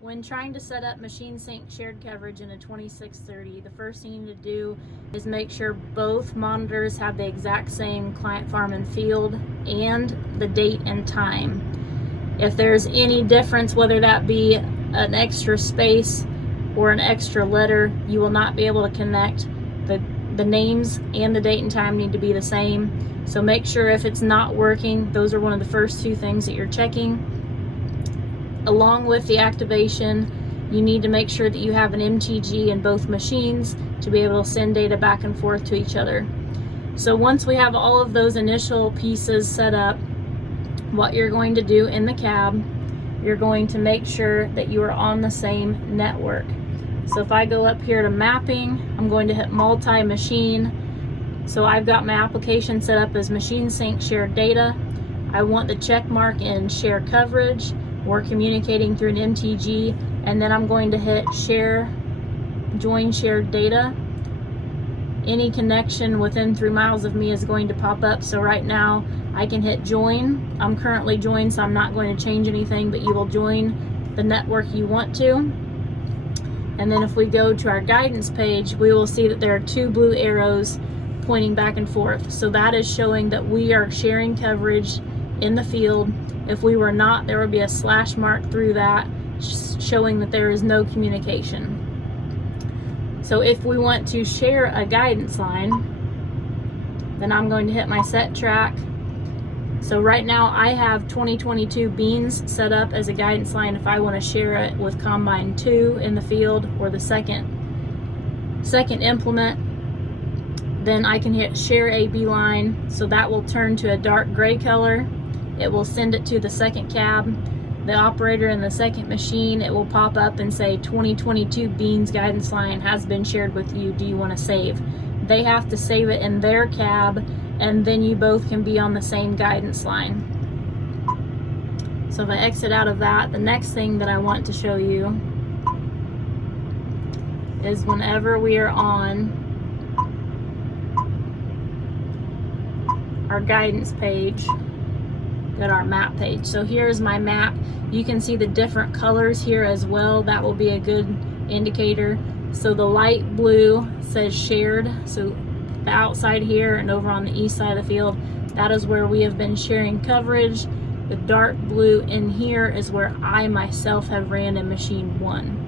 When trying to set up machine sync shared coverage in a 2630, the first thing you need to do is make sure both monitors have the exact same client, farm, and field and the date and time. If there's any difference, whether that be an extra space or an extra letter, you will not be able to connect. The names and the date and time need to be the same. So make sure if it's not working, those are one of the first two things that you're checking. Along with the activation, you need to make sure that you have an MTG in both machines to be able to send data back and forth to each other. So once we have all of those initial pieces set up, what you're going to do in the cab, you're going to make sure that you are on the same network. So if I go up here to mapping, I'm going to hit multi-machine. So I've got my application set up as machine sync shared data. I want the check mark in share coverage. We're communicating through an MTG, and then I'm going to hit share, join shared data. Any connection within 3 miles of me is going to pop up. So right now I can hit join. I'm currently joined, so I'm not going to change anything, but you will join the network you want to. And then if we go to our guidance page, we will see that there are 2 blue arrows pointing back and forth. So that is showing that we are sharing coverage in the field. If we were not, there would be a slash mark through that showing that there is no communication. So if we want to share a guidance line, then I'm going to hit my set track. So right now I have 2022 beans set up as a guidance line if I want to share it with Combine 2 in the field or the second implement. Then I can hit share AB line, so that will turn to a dark gray color. It will send it to the second cab. The operator in the second machine, it will pop up and say 2022 beans guidance line has been shared with you. Do you want to save? They have to save it in their cab, and then you both can be on the same guidance line. So if I exit out of that, the next thing that I want to show you is whenever we are on our guidance page, go to our map page. So here's my map. You can see the different colors here as well. That will be a good indicator. So the light blue says shared. So the outside here and over on the east side of the field, that is where we have been sharing coverage. The dark blue in here is where I myself have ran in machine 1.